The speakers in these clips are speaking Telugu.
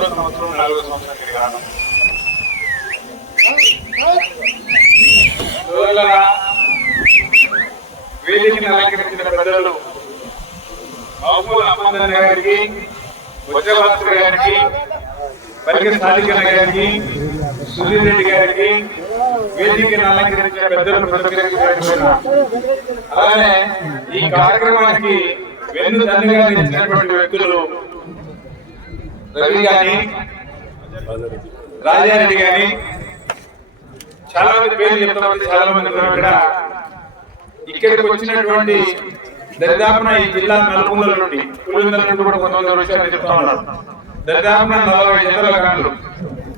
తెలిసి మూడో సంవత్సరం నాలుగో సంవత్సరం తిరిగాను. సోదరులారా, వేదికని అలంకరించిన గారికి గారికి పరిగె గారికి సుధీర్ రెడ్డి గారికి వేదికను అలంకరించిన పెద్దలు అలానే ఈ కార్యక్రమానికి వెన్ను దండగా వ్యక్తులు రవి గాని రాజారెడ్డి గాని చాలా మంది పేర్లు చెప్తామంటే చాలా మంది ఉన్నారు ఇక్కడ ఇక్కడికి వచ్చినటువంటి దరిదాపున ఈ జిల్లా నలుమూలల నుండి పులివెందుల నుండి కూడా కొంతమంది వచ్చారని చెప్తా ఉన్నారు దరిదాపున నలభై జతల గాండ్లు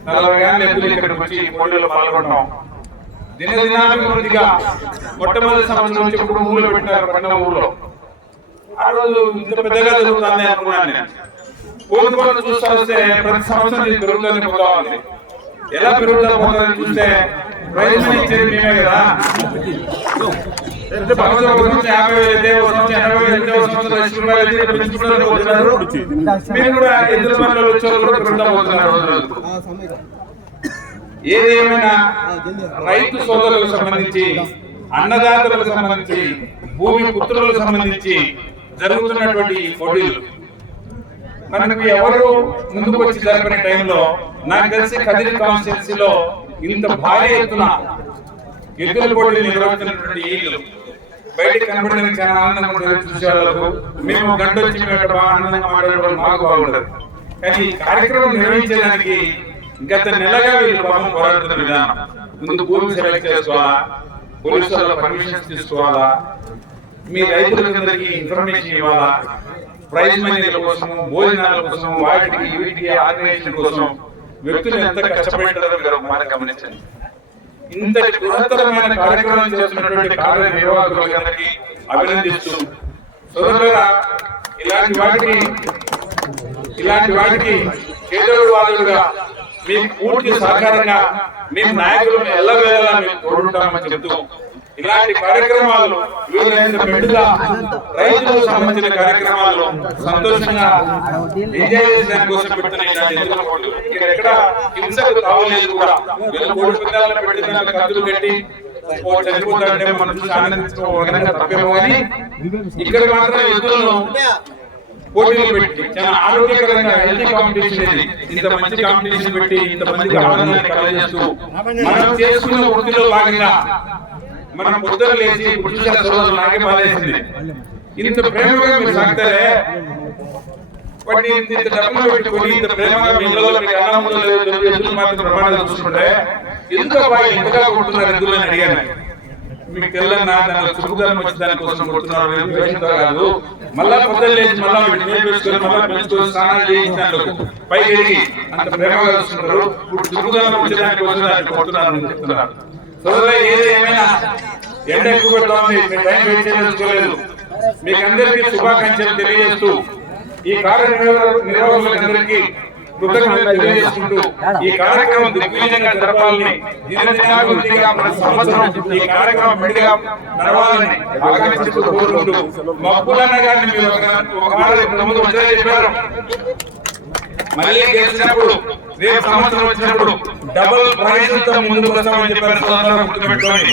నలభై గాండ్లు ఎద్దులు ఇక్కడికి వచ్చి పోటీలో పాల్గొంటాం దినదినాభివృద్ధిగా మొట్టమొదటి సంవత్సరం నుంచి ఇప్పుడు ఊళ్ళో పెట్టారు పండుగ ఊళ్ళో ఆ రోజు ఇంత పెద్దగా జరుగుతుంది అనుకున్నాను నేను కోరుకోవడం చూస్తా వస్తే ప్రతి సంవత్సరం ఇది పెరుగుదల పోతా ఉంది. ఎలా పెరుగుదల పోతుందని చూస్తే ప్రైజ్ ఇచ్చేది మేమే కదా. యాభై వేలు అయితే ఎనభై వేలు అయితే సంవత్సరం పోతున్నారు. మీరు కూడా వచ్చే వాళ్ళు కూడా పెరుగుతా పోతున్నారు ఏదేమైనా రైతు సోదరులకు సంబంధించి అన్నదాతలకు సంబంధించి భూమి పుత్రులకు సంబంధించి జరుగుతున్నటువంటి ఈ పోటీలు. మనకు ఎవరు ముందుకు వచ్చి జరిపిన టైంలో నాకు తెలిసి కదిరి కాన్స్టిట్యున్సీలో ఇంత భారీ ఎత్తున ఎద్దుల పోటీలు నిర్వహించినటువంటి ఇల్లు బయటకు కనబడిన చాలా ఆనందంగా ఉంటుంది చూసే మేము ఒక గంట వచ్చి ఆనందంగా మాట్లాడడం మాకు బాగుండదు. కానీ కార్యక్రమం నిర్వహించడానికి గత నెలగా వీళ్ళు పాపం పోరాడుతున్న విధానం. ముందు భూమి సెలెక్ట్ చేసుకోవాలా? పోలీసు వాళ్ళ పర్మిషన్స్ తీసుకోవాలా? మీ రైతులందరికీ ఇన్ఫర్మేషన్ ఇవ్వాలా? ప్రైజ్ మనీల కోసం భోజనాల కోసం వాటికి వీటికి ఆర్గనైజేషన్ కోసం వ్యక్తులు ఎంత కష్టపడ్డారో మీరు మనం గమనించండి. ఇంత బృహత్తరమైన కార్యక్రమం చేస్తున్నటువంటి కార్య నిర్వాహకులందరికీ అభినందిస్తూ సోదరులారా ఇలాంటి వాటికి ఇలాంటి వాటికి చేదోడు వాదులుగా మీకు పూర్తి సహకారంగా మేము నాయకులను ఎల్లవేళలా మేము కోరుకుంటామని చెబుతూ ఇలాంటి కార్యక్రమాలు వీలైనంత మెండుగా రైతులకు సంబంధించిన కార్యక్రమాలు సంతోషంగా ఎంజాయ్ కోసం పెట్టిన ఇక్కడ ఎక్కడ హింసకు తావలేదు కూడా. పిల్లలను కత్తులు పెట్టి మనం ఆనందించుకోవడం తప్పేమో కానీ ఇక్కడ మాత్రం ఎద్దులను పోటీలు పెట్టి చాలా ఆరోగ్యకరంగా హెల్తీ కాంపిటీషన్ ఇది. ఇంత మంచి కాంపిటీషన్ పెట్టి ఇంత మందికి ఆనందాన్ని కలగజేస్తూ మనం చేసుకున్న వృత్తిలో భాగంగా మనం పొద్దున లేచి పురుషుల సోదరులు నాకే బాధేసింది. ఇంత ప్రేమగా మీరు సాగుతారే వాటిని ఇంత డబ్బులు పెట్టుకొని ఇంత ప్రేమగా మీ ఇళ్ళలో మీకు అన్నం ఎద్దులు మాత్రం ప్రమాణాలు చూసుకుంటే ఎందుకు బాగా ఎంతగా కొడుతున్నారు ఎద్దులు అడిగాను. మీకు తెల్లన్నా చురుకుదనం వచ్చి దానికోసం కొడుతున్నారు ద్వేషంతో కాదు. మళ్ళా లేచి మళ్ళా మళ్ళా పెంచుకొని స్నానాలు పైకి అంత ప్రేమగా చూస్తున్నారు ఇప్పుడు చురుకుదనం దానికోసం దాన్ని కొడుతున్నారు అని చెప్తున్నారు. ఏమైనా ఎండ ఎక్కువ పెడుతోంది మీ టైం వెయిట్ చేసుకోలేదు మీకు అందరికీ శుభాకాంక్షలు తెలియజేస్తూ ఈ కార్యక్రమ కృతజ్ఞతలు తెలియజేసుకుంటూ ఈ కార్యక్రమం దిగ్విజయంగా జరపాలని దినదినాభివృద్ధిగా సంవత్సరం ఈ కార్యక్రమం మెడిగా నడవాలని ఆకాంక్షిస్తూ కోరుకుంటూ మబ్బులన్న గారిని మీరు ఒక- ఒక చెప్పారు. మళ్ళీ గెలిచినప్పుడు రేపు సంవత్సరం వచ్చినప్పుడు డబుల్ ప్రైజ్తో ముందుకు వస్తామని చెప్పారు సోదరులు గుర్తుపెట్టుకోండి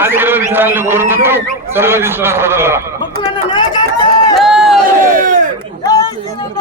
ఆశీర్వదించాలని కోరుకుంటూ సెలవు తీసుకున్న సోదరులారా మక్కులన్న నాయకత్వం జై శ్రీరామ్